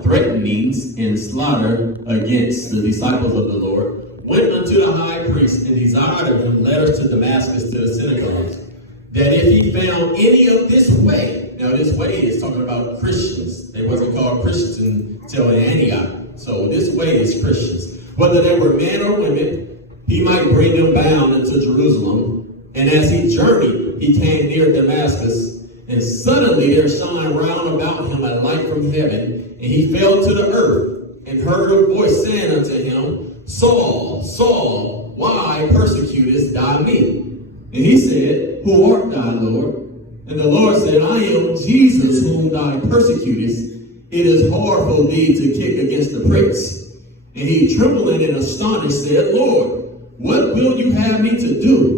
out threatenings and slaughter against the disciples of the Lord, went unto the high priest and desired of him letters to Damascus to the synagogues, that if he found any of this way, now this way is talking about Christians. They wasn't called Christians until Antioch. So this way is Christians. Whether they were men or women, he might bring them bound into Jerusalem. And as he journeyed, he came near Damascus, and suddenly there shined round about him a light from heaven, and he fell to the earth, and heard a voice saying unto him, Saul, Saul, why persecutest thou me? And he said, Who art thou, Lord? And the Lord said, I am Jesus whom thou persecutest. It is hard for thee to kick against the pricks. And he, trembling and astonished, said, Lord, what will you have me to do?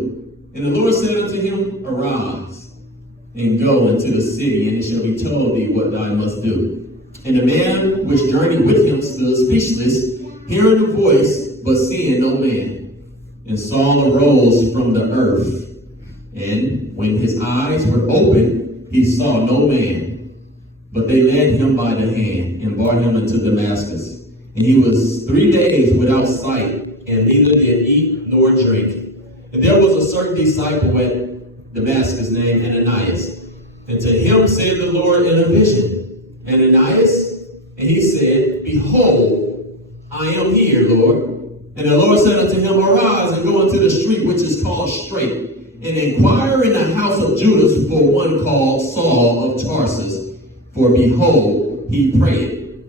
And the Lord said unto him, Arise, and go into the city, and it shall be told thee what thou must do. And the man which journeyed with him stood speechless, hearing the voice, but seeing no man. And Saul arose from the earth, and when his eyes were opened, he saw no man. But they led him by the hand, and brought him into Damascus. And he was 3 days without sight, and neither did eat nor drink. And there was a certain disciple at Damascus named Ananias. And to him said the Lord in a vision, Ananias? And he said, Behold, I am here, Lord. And the Lord said unto him, Arise and go into the street which is called Straight, and inquire in the house of Judas for one called Saul of Tarsus. For behold, he prayed,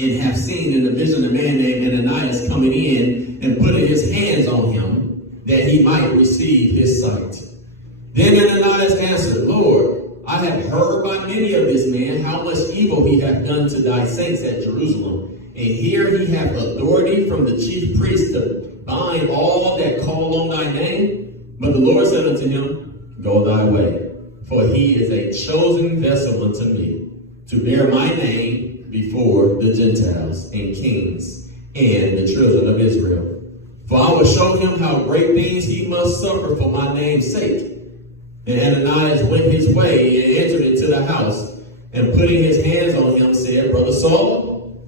and have seen in a vision a man named Ananias coming in and putting his hands on him, that he might receive his sight. Then Ananias answered, Lord, I have heard by many of this man how much evil he hath done to thy saints at Jerusalem. And here he hath authority from the chief priest to bind all that call on thy name. But the Lord said unto him, Go thy way, for he is a chosen vessel unto me, to bear my name before the Gentiles and kings and the children of Israel. For I will show him how great things he must suffer for my name's sake. And Ananias went his way and entered into the house, and putting his hands on him said, Brother Saul,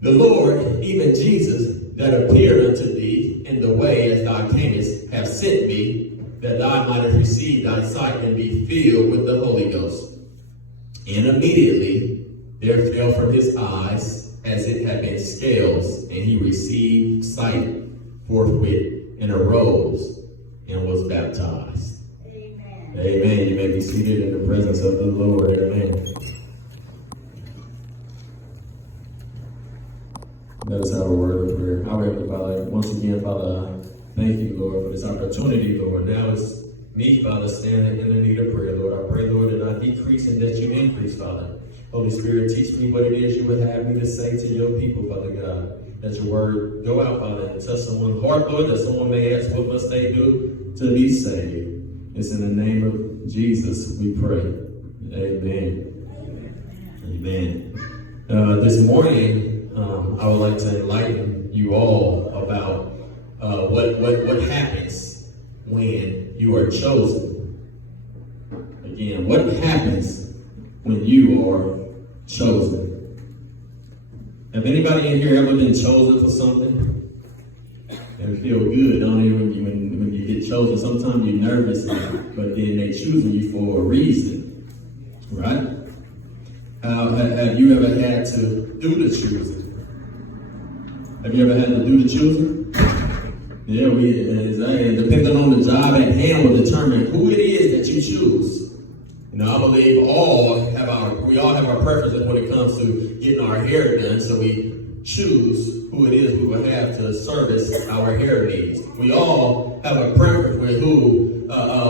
the Lord, even Jesus, that appeared unto thee in the way as thou camest, have sent me, that thou mightest receive thy sight and be filled with the Holy Ghost. And immediately there fell from his eyes as it had been scales, and he received sight forthwith, and arose and was baptized. Amen. Amen. You may be seated in the presence of the Lord. Amen. Let us have a word of prayer. Our Heavenly Father, once again, Father, I thank you, Lord, for this opportunity, Lord. Now it's me, Father, standing in the need of prayer, Lord. I pray, Lord, that I decrease and that you increase, Father. Holy Spirit, teach me what it is you would have me to say to your people, Father God. That your word go out, Father, and touch someone's heart, Lord, that someone may ask, what must they do to be saved? It's in the name of Jesus we pray. Amen. Amen. This morning, I would like to enlighten you all about what happens when you are chosen. Again, what happens when you are chosen? Have anybody in here ever been chosen for something? And feel good, don't you, when you get chosen? Sometimes you're nervous, but then they choosing you for a reason, right? Have you ever had to do the choosing? Have you ever had to do the choosing? Yeah, depending on the job at hand will determine who it is that you choose. You know, I believe we all have our preferences when it comes to getting our hair done, so we choose who it is we will have to service our hair needs. We all have a preference with who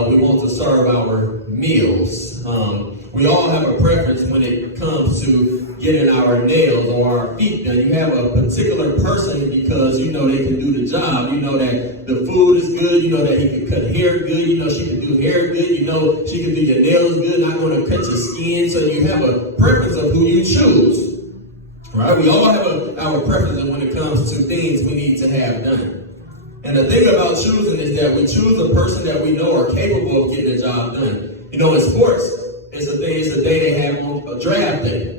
we want to serve our meals. We all have a preference when it comes to getting our nails or our feet done. You have a particular person because you know they can do the job. You know that the food is good. You know that he can cut hair good. You know she can do hair good. You know she can do your nails good, not going to cut your skin. So you have a preference of who you choose. Right? We all have our preferences when it comes to things we need to have done. And the thing about choosing is that we choose a person that we know are capable of getting the job done. You know, in sports, it's a day they have a draft day.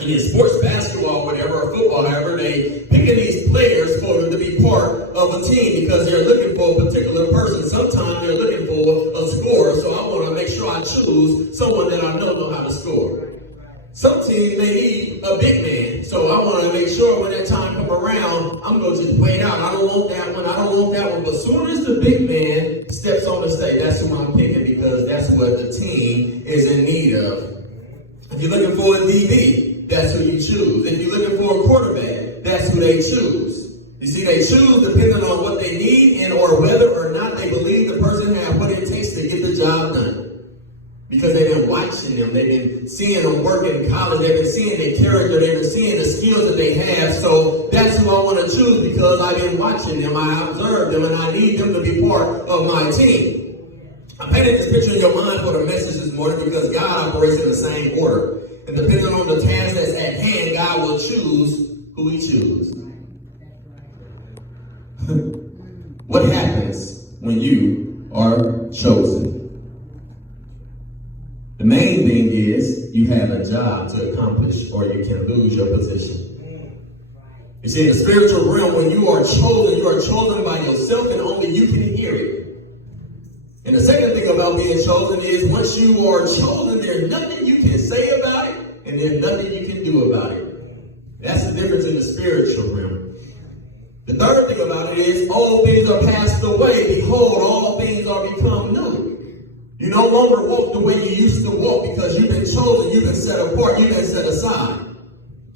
And in sports, basketball, whatever, or football, however, they picking these players for them to be part of a team because they're looking for a particular person. Sometimes they're looking for a scorer, so I want to make sure I choose someone that I know how to score. Some teams may need a big man, so I want to make sure when that time comes around, I'm going to just wait out. I don't want that one, I don't want that one. But as soon as the big man steps on the stage, that's who I'm picking because that's what the team is in need of. If you're looking for a DB, that's who you choose. If you're looking for a quarterback, that's who they choose. You see, they choose depending on what they need and or whether or not they believe the person has what it takes to get the job done. Because they've been watching them, they've been seeing them work in college, they've been seeing their character, they've been seeing the skills that they have. So that's who I want to choose because I've been watching them, I observed them, and I need them to be part of my team. I painted this picture in your mind for the message this morning because God operates in the same order. And depending on the task that's at hand, God will choose who he chooses. What happens when you are chosen? The main thing is you have a job to accomplish or you can lose your position. You see, in the spiritual realm, when you are chosen by yourself and only you can hear it. And the second thing about being chosen is once you are chosen, there's nothing you can say about it and there's nothing you can do about it. That's the difference in the spiritual realm. The third thing about it is all things are passed away. Behold, all things are become new. You no longer walk the way you used to walk because you've been chosen, you've been set apart, you've been set aside.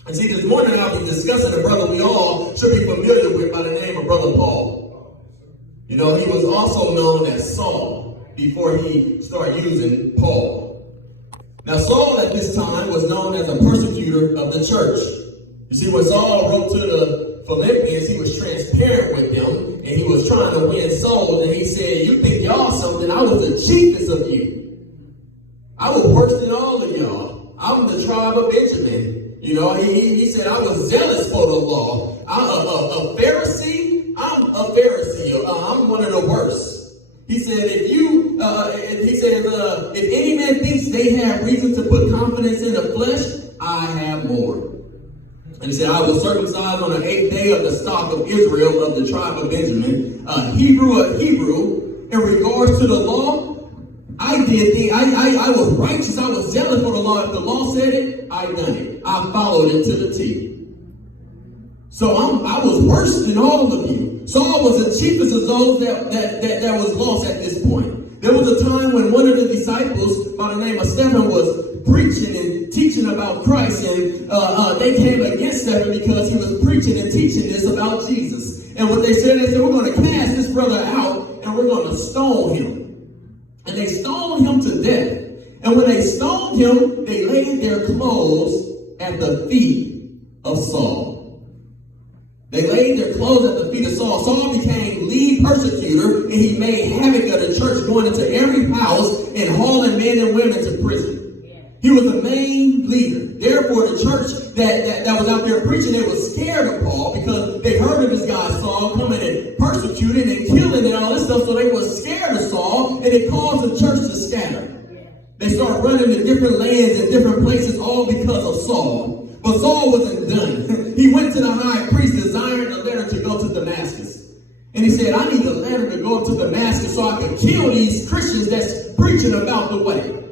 And see, this morning I'll be discussing a brother we all should be familiar with by the name of Brother Paul. You know, he was also known as Saul before he started using Paul. Now, Saul at this time was known as a persecutor of the church. You see, when Saul wrote to the Philippians, he was transparent with them, and he was trying to win souls, and he said, you think y'all something, I was the chiefest of you. I was worse than all of y'all. I'm the tribe of Benjamin. You know, he said, I was zealous for the law. I'm a Pharisee. I'm a Pharisee. I'm one of the worst. He said, if any man thinks they have reason to put confidence in the flesh, I have more. And he said, I was circumcised on the 8th day of the stock of Israel of the tribe of Benjamin, Hebrew. In regards to the law, I was righteous. I was zealous for the law. If the law said it, I done it. I followed it to the T. So I was worse than all of you. Saul was the chiefest of those that was lost at this point. There was a time when one of the disciples by the name of Stephen was preaching and teaching about Christ, and they came against Stephen because he was preaching and teaching this about Jesus. And what they said, we're going to cast this brother out and we're going to stone him. And they stoned him to death. And when they stoned him, they laid their clothes at the feet of Saul. They laid their clothes at the feet of Saul. Saul became lead persecutor, and he made havoc of the church, going into every house and hauling men and women to prison. He was the main leader. Therefore, the church that was out there preaching, they were scared of Paul because they heard of this guy Saul coming and persecuting and killing and all this stuff. So they were scared of Saul, and it caused the church to scatter. They started running to different lands and different places, all because of Saul. But Saul wasn't done. He went to the high priest, desiring a letter to go to Damascus. And he said, I need a letter to go to Damascus so I can kill these Christians that's preaching about the way.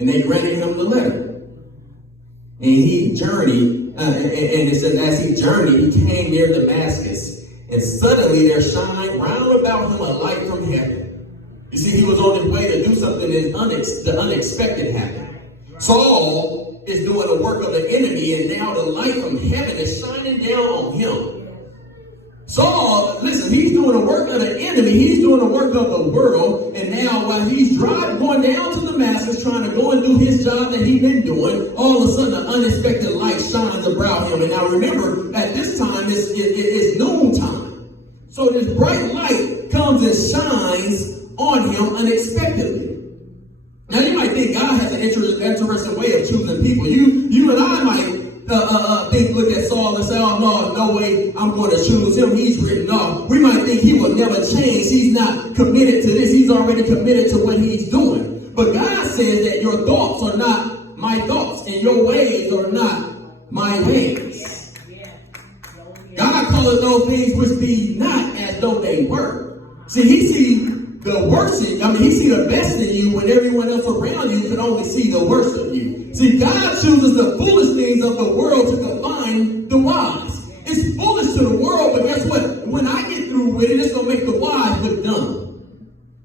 And they granted him the letter. And he journeyed, and it said as he journeyed, he came near Damascus. And suddenly there shined round about him a light from heaven. You see, he was on his way to do something that the unexpected happened. Saul is doing the work of the enemy, and now the light from heaven is shining down on him. Saul, listen, he's doing the work of the enemy. He's doing the work of the world. And now while he's going down to Damascus, trying to go and do his job that he's been doing, all of a sudden an unexpected light shines about him. And now remember, at this time, it's noontime. So this bright light comes and shines on him unexpectedly. Now you might think God has an interesting way of choosing people. You and I might look at Saul and say, oh no way I'm going to choose him. He's written off. We might think he will never change. He's not committed to this. He's already committed to what he's doing. But God says that your thoughts are not my thoughts, and your ways are not my ways. God calleth those things which be not as though they were. See, he see the worst in, he see the best in you when everyone else around you can only see the worst of you. See, God chooses the foolish things of the world to confine the wise. It's foolish to the world, but guess what? When I get through with it, it's going to make the wise look dumb.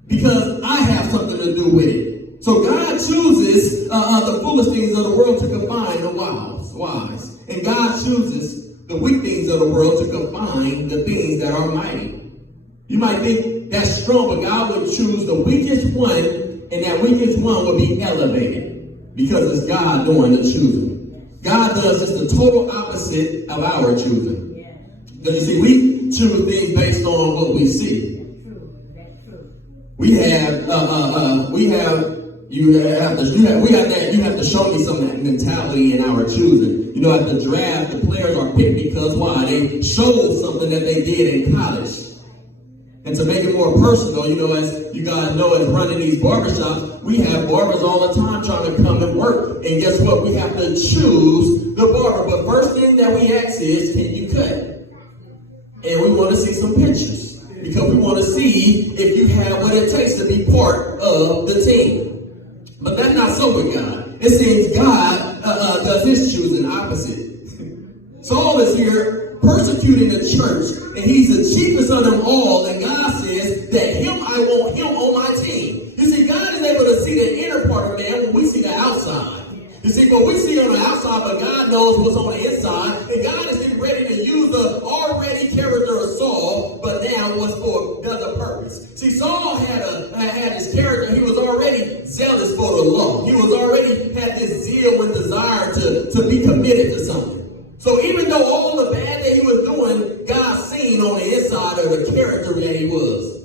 Because I have something to do with it. So God chooses the foolish things of the world to confine the wise. And God chooses the weak things of the world to confine the things that are mighty. You might think that's strong, but God would choose the weakest one, and that weakest one would be elevated because it's God doing the choosing. God does just the total opposite of our choosing. Because you see, we choose things based on what we see. You have to show me some of that mentality in our choosing. You know, at the draft, the players are picked because why? They showed something that they did in college. And to make it more personal, you know, as you guys know, as running these barbershops, we have barbers all the time trying to come and work. And guess what? We have to choose the barber. But first thing that we ask is, can you cut? And we want to see some pictures. Because we want to see if you have what it takes to be part of the team. But that's not so with God. It seems God does his choosing opposite. Saul is here persecuting the church, and he's the chiefest of them all, and God says that I want him on my team. You see, God is able to see the inner part of man when we see the outside. You see, what we see on the outside, but God knows what's on the inside, and God is getting ready to use the already character of Saul, but now what's for another purpose. See, Saul had his character. He was already zealous for the law. He was already had this zeal and desire to be committed to something. So even though all the bad that he was doing, God seen on the inside of the character that he was.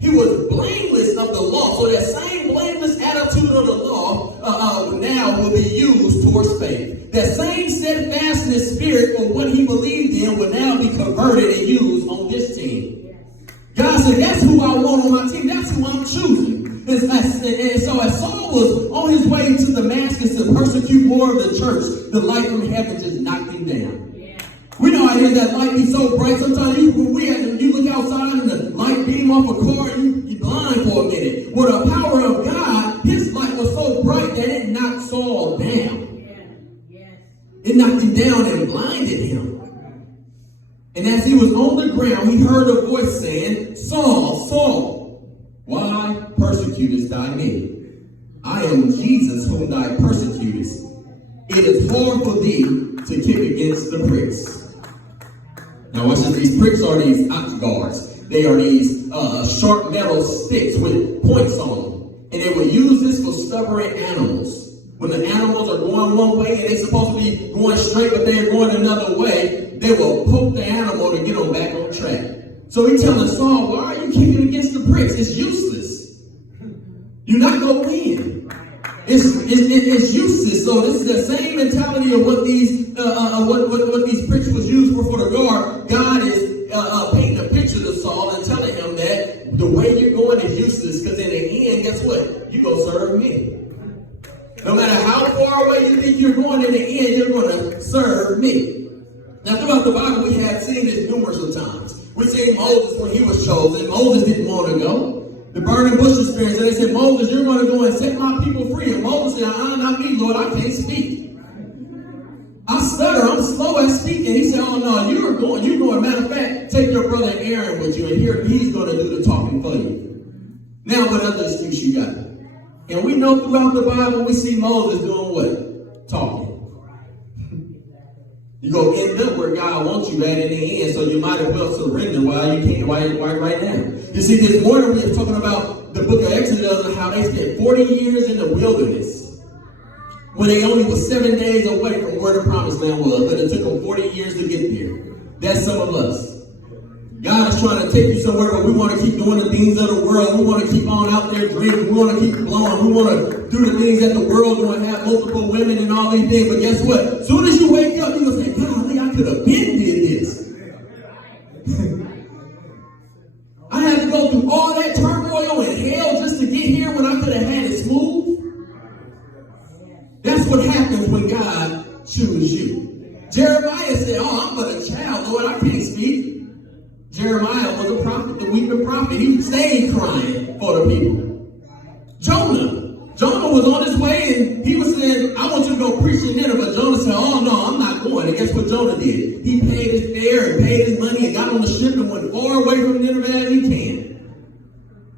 He was blameless of the law. So that same blameless attitude of the law now will be used towards faith. That same steadfastness spirit for what he believed in will now be converted and used on this team. God said, that's who I want on my team. That's who I'm choosing. And so as Saul was on his way to Damascus to persecute more of the church, the light from heaven just knocked him down. Yeah. We know out here that light be so bright. Sometimes you look outside and the light beam off a car and you're blind for a minute. With the power of God, his light was so bright that it knocked Saul down. Yeah. Yes. It knocked him down and blinded him. And as he was on the ground, he heard a voice saying, Saul, Saul, why persecutest thou me? I am Jesus whom thou persecutest. It is hard for thee to kick against the pricks. Now watch this. These pricks are these ox guards. They are these sharp metal sticks with points on them. And they will use this for stubborn animals. When the animals are going one way and they're supposed to be going straight, but they're going another way, they will poke the animal to get them back on track. So he's telling Saul, why are you kicking against the pricks? It's useless. You're not going to win. It's useless. So this is the same mentality of what these what these pricks was used for the guard. God is painting a picture to Saul and telling him that the way you're going is useless, because in the end, guess what? You're going to serve me. No matter how far away you think you're going, in the end, you're going to serve me. Now, throughout the Bible, we have seen this numerous of times. We've seen Moses when he was chosen. Moses didn't want to go. The burning bush experience, and they said, Moses, you're going to go and set my people free. And Moses said, not me, Lord, I can't speak. I stutter, I'm slow at speaking. He said, oh no, you're going. Matter of fact, take your brother Aaron with you, and here he's going to do the talking for you. Now, what other excuse you got? And we know throughout the Bible, we see Moses doing what? Talking. You're going to end up where God wants you at in the end, so you might as well surrender while you can, while right now. You see, this morning we were talking about the book of Exodus and how they spent 40 years in the wilderness when they only were 7 days away from where the promised land was, but it took them 40 years to get there. That's some of us. God is trying to take you somewhere, but we want to keep doing the things of the world. We want to keep on out there drinking. We want to keep blowing. We want to do the things that the world doing, have multiple women and all these things. But guess what? As soon as you wake up, you're going to say, golly, I could have been did this. I had to go through all that turmoil and hell just to get here when I could have had it smooth. That's what happened. Jeremiah said, oh, I'm but a child, Lord, I can't speak. Jeremiah was a prophet, the weeping prophet. He stayed crying for the people. Jonah was on his way and he was saying, I want you to go preach in Nineveh. Jonah said, oh no, I'm not going. And guess what Jonah did? He paid his fare and paid his money and got on the ship and went far away from Nineveh as he can.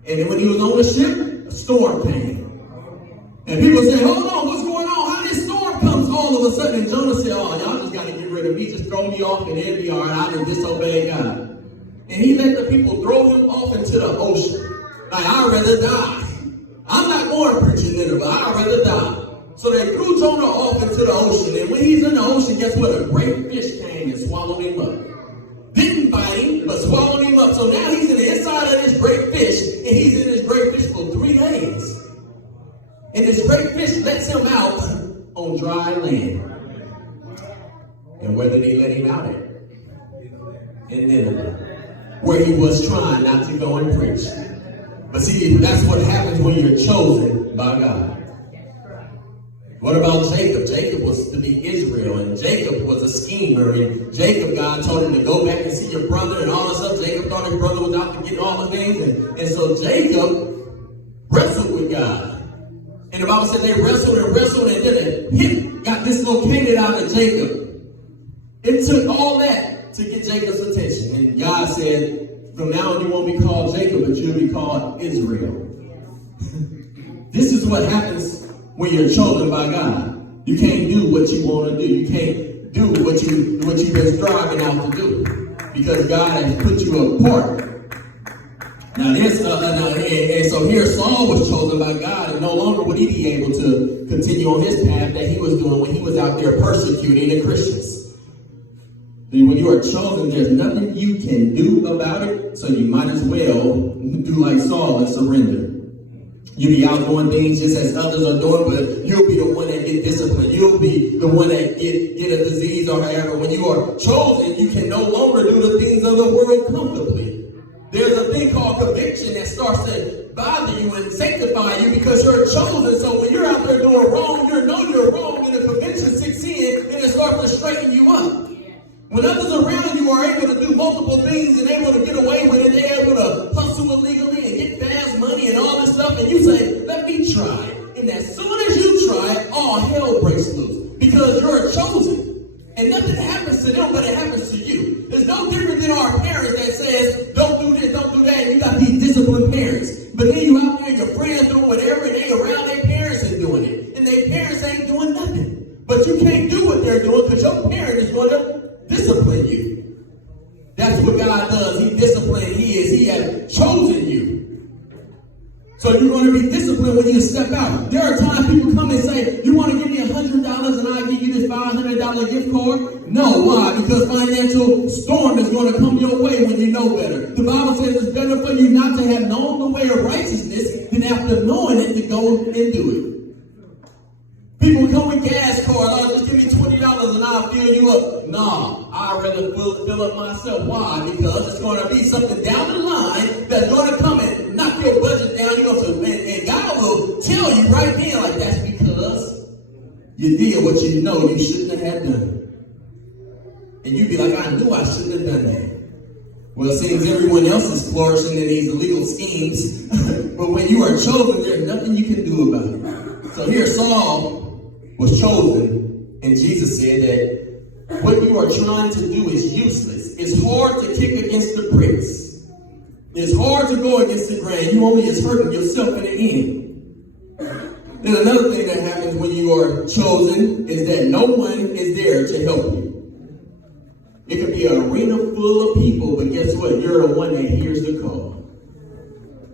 And then when he was on the ship, a storm came. And people said, hold on, what's going on? How this storm comes all of a sudden? And Jonah said, oh, y'all just got to get rid of me. Just throw me off and it'll be all right. I didn't disobey God. And he let the people throw him off into the ocean. Like, I'd rather die. I'm not going to preach in Nineveh. I'd rather die. So they threw Jonah off into the ocean. And when he's in the ocean, guess what? A great fish came and swallowed him up. Didn't bite him, but swallowed him up. So now he's in the inside of this great fish. And he's in this great fish for 3 days. And this great fish lets him out on dry land. And where did he let him out at? In Nineveh, where he was trying not to go and preach. But see, that's what happens when you're chosen by God. What about Jacob? Jacob was to be Israel, and Jacob was a schemer. And Jacob, God told him to go back and see your brother and all this stuff. Jacob thought his brother was out to get all the things. And so Jacob wrestled with God. And the Bible said they wrestled and then a hip got dislocated out of Jacob. It took all that to get Jacob's attention. And God said, from now on you won't be called Jacob, but you'll be called Israel. This is what happens when you're chosen by God. You can't do what you want to do. You can't do what you've been striving out to do. Because God has put you apart. Now, and so here Saul was chosen by God, and no longer would he be able to continue on his path that he was doing when he was out there persecuting the Christians. When you are chosen, there's nothing you can do about it, so you might as well do like Saul and surrender. You'll be out doing things just as others are doing, but you'll be the one that get disciplined. You'll be the one that get a disease or however. When you are chosen, you can no longer do the things of the world comfortably. There's a thing called conviction that starts to bother you and sanctify you because you're chosen. So when you're out there doing wrong, you know you're wrong, and the conviction sits in and it starts to straighten you up. When others around you are able to do multiple things and able to get away with it, they're able to hustle illegally and get fast money and all this stuff, and you say, let me try it. And as soon as you try it, all hell breaks loose because you're chosen. And nothing happens to them, but it happens to you. It's no different than our parents that says, don't do this, don't do that, and you got these disciplined parents. But then you out there and your friends doing whatever, and they around their parents and doing it. And their parents ain't doing nothing. But you can't do what they're doing because your parent is going to discipline you. That's what God does. He disciplined. He has chosen you. So you're going to be disciplined when you step out. There are times people come and say, you want to give me $100 and I'll give you this $500 gift card? No, why? Because financial storm is going to come your way when you know better. The Bible says it's better for you not to have known the way of righteousness than after knowing it to go and do it. People come with gas cards. Oh, just give me $20 and I'll fill you up. No, I'd rather fill up myself. Why? Because it's going to be something down the line that's going to come and knock your budget down. You're going to, and God will tell you right then, like, that's because you did what you know you shouldn't have done. And you'd be like, I knew I shouldn't have done that. Well, it seems everyone else is flourishing in these illegal schemes. But when you are chosen, there's nothing you can do about it. So here Saul was chosen, and Jesus said that what you are trying to do is useless. It's hard to kick against the pricks. It's hard to go against the grain. You only is hurting yourself in the end. Then another thing that happens when you are chosen is that no one is there to help you. It could be an arena full of people, but guess what? You're the one that hears the call.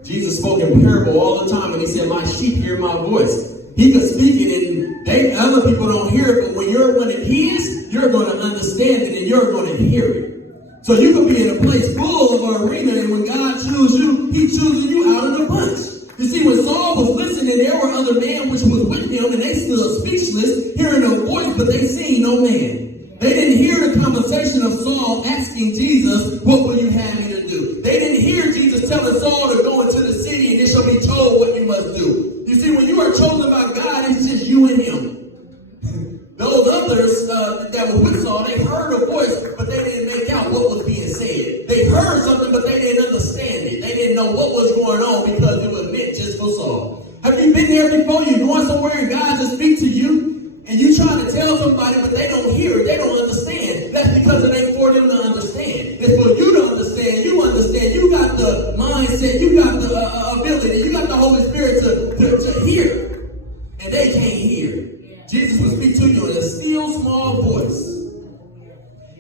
Jesus spoke in parable all the time, and he said, my sheep hear my voice. He could speak it, and other people don't hear it, but when you're one of his, you're going to understand it, and you're going to hear it. So you could be in a place full of an arena, and when God chooses you, he chooses you out of the bunch. You see, when Saul was listening, there were other men which was with him, and they stood speechless, hearing a voice, but they seen no man. They didn't hear the conversation of Saul asking Jesus, what will you have me to do? They didn't hear Jesus telling Saul to go into the city, and it shall be told what you must do. You see, when you are chosen by God, it's just you and him. Those other others that were with Saul, they heard a voice, but they didn't make out what was being said. They heard something, but they didn't understand it. They didn't know what was going on because it was meant just for Saul. Have you been there before? You're going somewhere and God just speaks to you, and you trying to tell somebody, but they don't hear it. They don't understand. That's because it ain't for them to understand. It's for you to understand. You understand. You got the mindset. You got the ability. You got the Holy Spirit to hear, and they can't hear. Jesus will speak to you in a still small voice.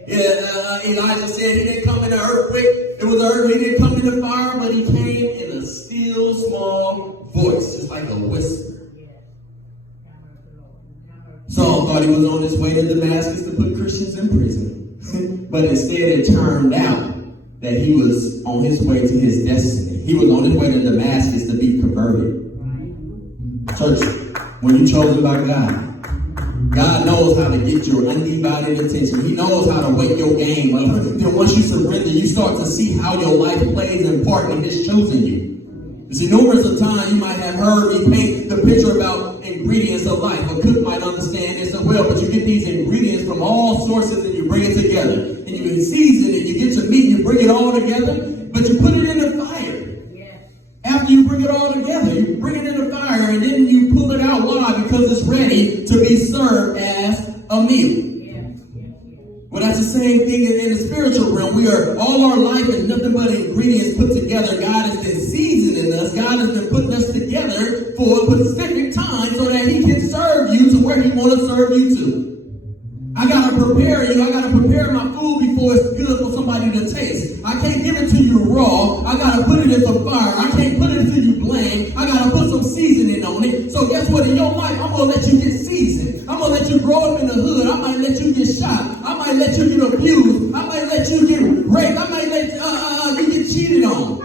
Elijah said he didn't come in an earthquake. It was an earthquake. He didn't come in the fire, but he came in a still small voice, just like a whisper. Saul thought he was on his way to Damascus to put Christians in prison. But instead it turned out that he was on his way to his destiny. He was on his way to Damascus to be converted. Church, when you're chosen by God, God knows how to get your undivided attention. He knows how to wake your game up. Then once you surrender, you start to see how your life plays a part in His choosing you. You see, numerous of times you might have heard me paint the picture about ingredients of life. A cook might understand this as well, but you get these ingredients from all sources and you bring it together. And you season it, you get your meat, you bring it all together, but you put it in the fire. After you bring it all together, you bring it in the fire and then you pull it out. Why? Because it's ready to be served as a meal. Well, that's the same thing in the spiritual realm. We are, all our life is nothing but ingredients put together. God has been seasoning us. God has been putting us together for a specific time so that He can serve you to where He wants to serve you to. I got to prepare you. I got to prepare my food before it's good for somebody to taste. I can't give it to you raw. I got to put it in some fire. I can't put it to you bland. I got to put some seasoning on it. So guess what? In your life, I'm going to let you get seasoned. I'm going to let you grow up in the hood. I might let you get shot. I might let you get abused. I might let you get raped. I might let you get cheated on.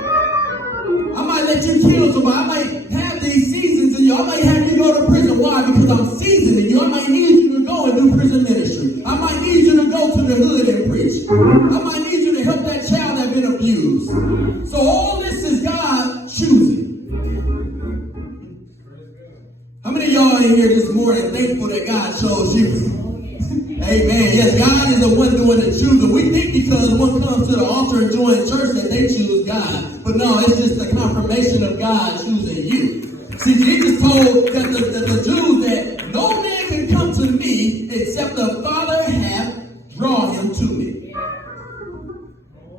I might let you kill somebody. I might have these seasons in you. I might have you go to prison. Why? Because I'm seasoning you. I might need you to go and do prison ministry. I might need you to go to the hood and preach. I might need you to help that child that's been abused. So all this is God choosing. How many of y'all in here this morning thankful that God chose you? Amen. Yes, God is the one doing the choosing. We think because one comes to the altar and joins church that they choose God. But no, it's just the confirmation of God choosing you. See, Jesus told that the Jews that no man can come to me except the Father hath drawn him to me.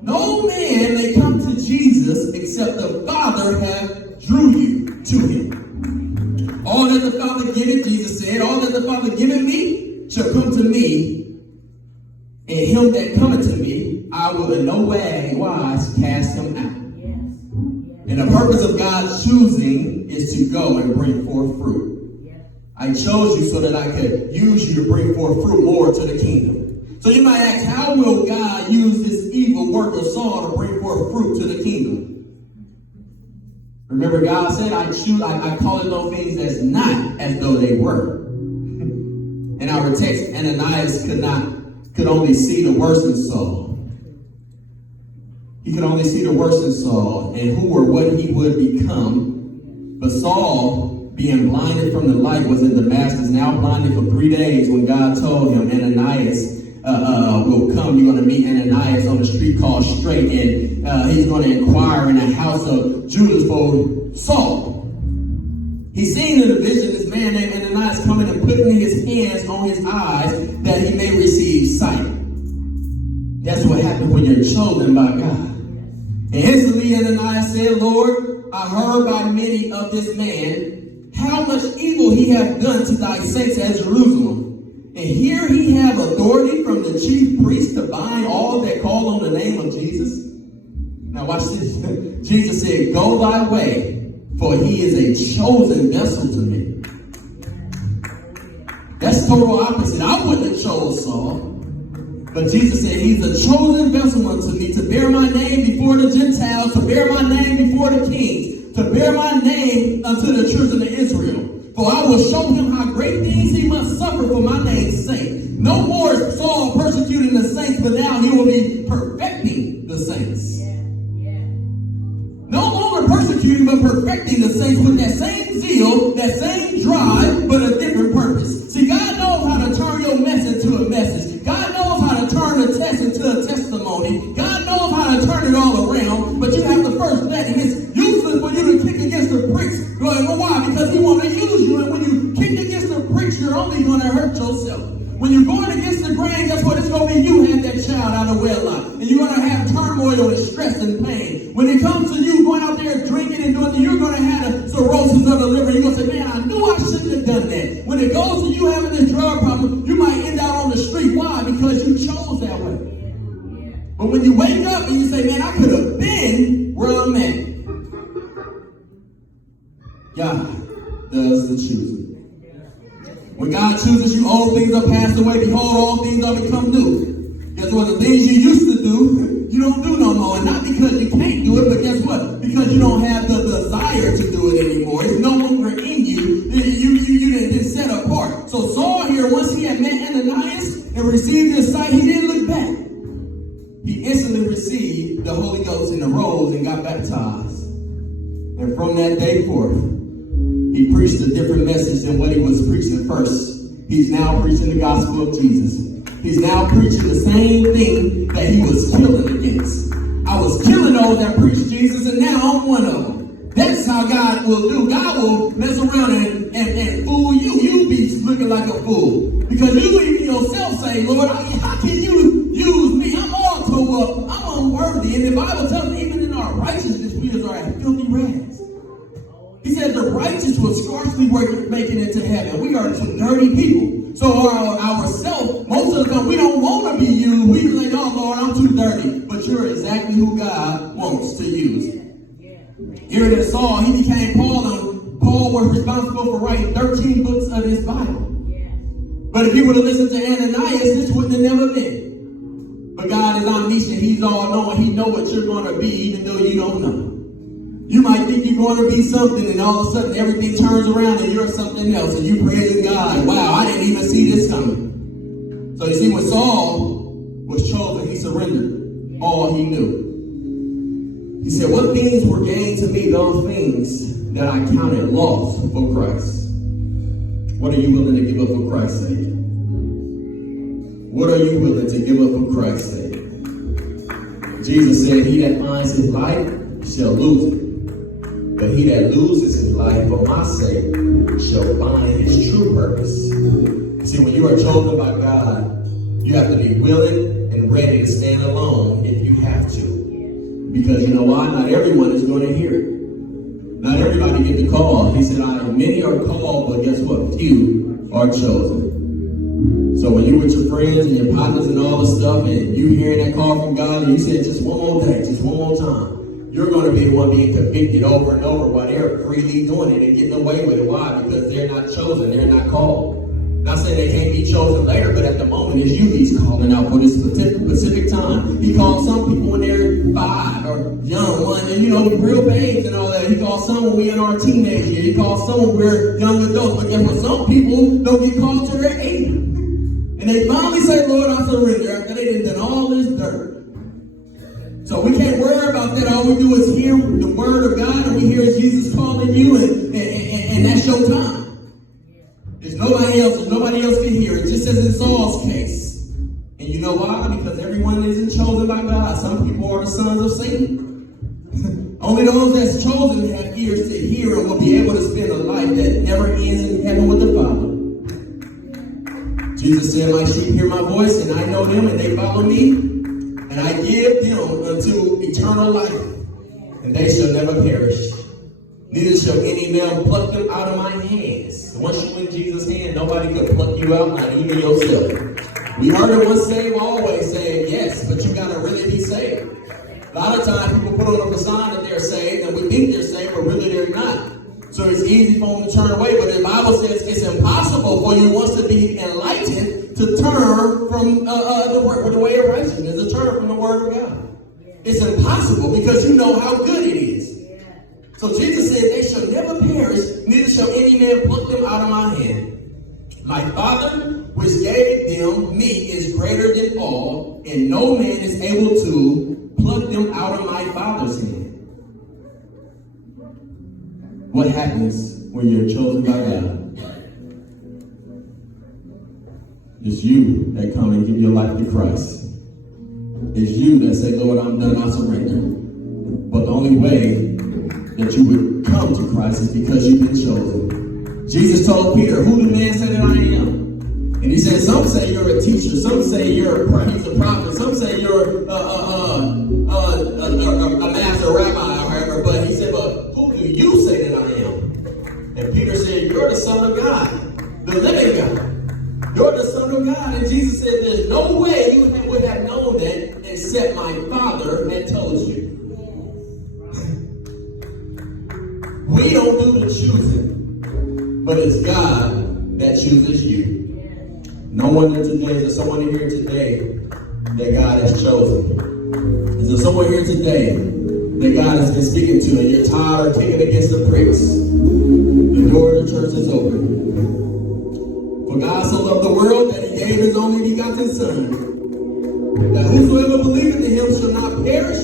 No man may come to Jesus except the Father hath drew you to him. All that the Father giveth, Jesus said, all that the Father giveth me shall come to me, and him that cometh to me, I will in no way wise cast him out. And the purpose of God's choosing is to go and bring forth fruit. I chose you so that I could use you to bring forth fruit more to the kingdom. So you might ask, how will God use this evil work of Saul to bring forth fruit to the kingdom? Remember, God said, I call it those things as not as though they were. In our text, Ananias could only see the worst in Saul. He could only see the worst in Saul and who or what he would become. But Saul, being blinded from the light, was in Damascus, now blinded for 3 days when God told him, Ananias will come. You're going to meet Ananias on the street called Straight, and he's going to inquire in the house of Judas for Saul. He's seen in the vision this man named Ananias coming and putting his hands on his eyes that he may receive sight. That's what happens when you're chosen by God. And instantly Ananias said, Lord, I heard by many of this man how much evil he hath done to thy saints at Jerusalem. And here he have authority from the chief priest to bind all that call on the name of Jesus. Now watch this. Jesus said, go thy way, for he is a chosen vessel to me. That's total opposite. I wouldn't have chose Saul. But Jesus said, he's a chosen vessel unto me to bear my name before the Gentiles, to bear my name before the kings, to bear my name unto the children of Israel. For I will show him how great things he must suffer for my name's sake. No more is Saul persecuting the saints, but now he will be perfecting the saints. No longer persecuting, but perfecting the saints with that same zeal, that same drive, but a different purpose. See, God knows how to turn your mess into turn a test into a testimony. God knows how to turn it all around, but you have to first let him. It's useless for you to kick against the pricks. Why? Because he wants to use you, and when you kick against the pricks, you're only going to hurt yourself. When you're going against the grain, guess what? It's going to be you had that child out of wedlock. And you're going to have turmoil and stress and pain. When it comes to you going out there drinking and doing it, you're going to have a cirrhosis of the liver. You're going to say, man, I knew I shouldn't have done that. When it goes to you having this drug problem, you might end out on the street. Why? Because you chose that way. But when you wake up and you say, man, I could have been where I'm at. God does the choosing. When God chooses you, old things are passed away. Behold, all things are become new. Guess what? The things you used to do, you don't do no more. And not because you can't do it, but guess what? Because you don't have the desire to do it anymore. It's no longer in you. You didn't been set apart. So Saul here, once he had met Ananias and received his sight, he didn't look back. He instantly received the Holy Ghost and arose and got baptized. And from that day forth, he preached a different message than what he was preaching first. He's now preaching the gospel of Jesus. He's now preaching the same thing that he was killing against. I was killing those that preach Jesus, and now I'm one of them. That's how God will do. God will mess around and fool you. You'll be looking like a fool. Because you even yourself say, Lord, how can you use me? I'm all tore up. I'm unworthy. And the Bible tells me even in our righteousness, we are as filthy rags. He said the righteous will scarcely making it to heaven. We are some dirty people. So ourselves, most of the time, we don't want to be used. We like, oh, Lord, I'm too dirty. But you're exactly who God wants to use. Here in Saul, he became Paul, and Paul was responsible for writing 13 books of his Bible. But if you would have listened to Ananias, this wouldn't have never been. But God is omniscient. He's all-knowing. He knows what you're going to be, even though you don't know. You might think you're going to be something, and all of a sudden everything turns around and you're something else, and you praise God. Wow, I didn't even see this coming. So you see, when Saul was chosen, he surrendered all he knew. He said, what things were gained to me? Those things that I counted loss for Christ. What are you willing to give up for Christ's sake? What are you willing to give up for Christ's sake? Jesus said, he that finds his life shall lose it. But he that loses his life for my sake shall find his true purpose. See, when you are chosen by God, you have to be willing and ready to stand alone if you have to. Because you know why? Not everyone is going to hear it. Not everybody get the call. He said, many are called, but guess what? Few are chosen. So when you with your friends and your partners and all the stuff, and you hearing that call from God, and you said, just one more day, just one more time. You're going to be the one being convicted over and over while they're freely doing it and getting away with it. Why? Because they're not chosen. They're not called. Not saying they can't be chosen later, but at the moment it's you he's calling out for this specific time. He calls some people when they're 5 or young one, and real babes and all that. He calls some when we're in our teenage year. He calls some when we're young adults. But then for some people, don't get called till they're 80. And they finally say, Lord, I surrender after they done all this dirt. So we can't worry about that. All we do is hear the word of God, and we hear Jesus calling you, and that's your time. There's nobody else. Nobody else can hear it. Just as in Saul's case. And you know why? Because everyone isn't chosen by God. Some people are the sons of Satan. Only those that's chosen have ears to hear and will be able to spend a life that never ends in heaven with the Father. Jesus said, my sheep hear my voice, and I know them, and they follow me. And I give them unto eternal life, and they shall never perish. Neither shall any man pluck them out of my hands. Once you're in Jesus' hand, nobody can pluck you out, not even yourself. We heard it once saved, always saved. Yes, but you got to really be saved. A lot of times people put on a facade that they're saved, and we think they're saved, but really they're not. So it's easy for them to turn away, but the Bible says it's impossible for you once to be enlightened to turn from the way of righteousness, to turn from the word of God. It's impossible because you know how good it is. So Jesus said, they shall never perish, neither shall any man pluck them out of my hand. My Father, which gave them me, is greater than all, and no man is able to pluck them out of my Father's hand. What happens when you're chosen by God? It's you that come and give your life to Christ. It's you that say, Lord, I'm done, I surrender. But the only way that you would come to Christ is because you've been chosen. Jesus told Peter, who do men say that I am? And he said, some say you're a teacher, some say you're he's a prophet, some say you're a master rabbi or whatever, but he said, but who do you say that I am? And Peter said, you're the Son of God, the living God. You're the Son of God. And Jesus said, there's no way you would have known that except my Father had told you. We don't do the choosing, but it's God that chooses you. No one here today, is there someone here today that God has chosen? Is there someone here today that God has been speaking to and you're tired of kicking against the pricks? The door of the church is open. For God so loved the world that he gave his only begotten Son, that whosoever believeth in him shall not perish,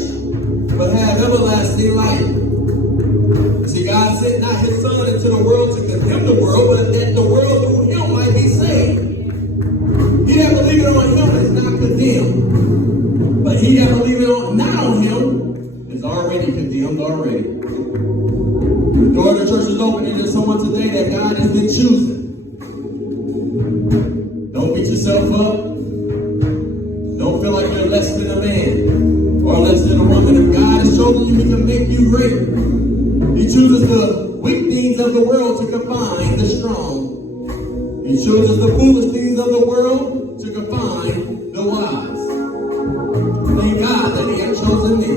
but have everlasting life. See, God sent not his Son into the world to condemn the world, but that the world through him might be saved. He that believeth on him is not condemned, but he that believeth not on him is already condemned already. The door of the church is open, and there's someone today that God has been choosing. Don't beat yourself up. Don't feel like you're less than a man or less than a woman. If God has chosen you, he can make you great. He chooses the weak things of the world to confine the strong. He chooses the foolish things of the world to confine the wise. Thank God that he has chosen me.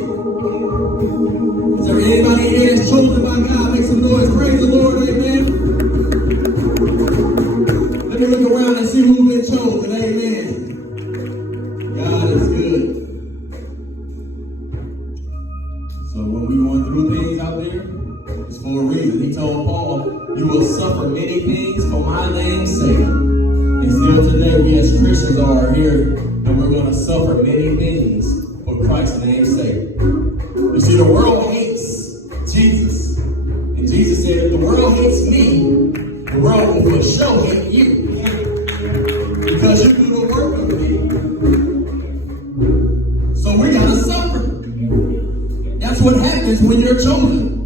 Is there anybody here that's chosen by God? Make some noise. Praise the Lord. Amen. Let me look around and see who's been chosen. Amen. God is good. So when we're going through things out there, it's for a reason. He told Paul, you will suffer many things for my name's sake. And still today, we as Christians are here, and we're going to suffer many things for Christ's name's sake. You see, the world hates Jesus. And Jesus said, if the world hates me, the world will for sure hate you. Because you do the work of me. So we got to suffer. That's what happens when you're chosen.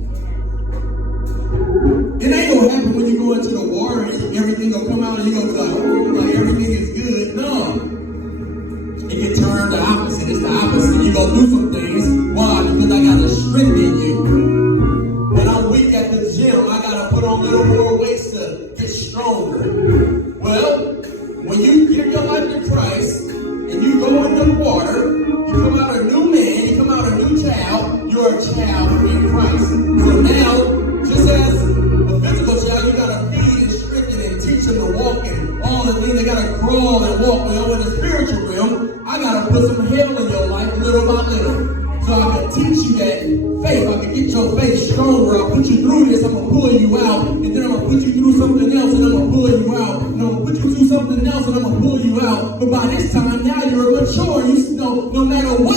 It ain't gonna happen when you go into the war and everything gonna come out and you're gonna be like, oh, like everything is good. No. It can turn the opposite. It's the opposite. You're gonna do some things. Why? Because I gotta strengthen you. When I'm weak at the gym, I gotta put on a little more weights to get stronger. Well, when you give your life to Christ and you go in the water, you come out a new man, you come out a new child, you're a child in Christ. So now, just as a physical child, you gotta feed and strengthen and teach them to walk and all the things. They gotta crawl and walk. Well, in the spiritual realm, I gotta put some hell in your life little by little. So I can teach you that faith. I can get your faith stronger. I'll put you through this. I'm gonna pull you out, and then I'm gonna put you through something else, and I'm gonna pull you out, and I'm gonna put you through something else, and I'm gonna pull you out. But by this time, now you're mature. You know, no matter what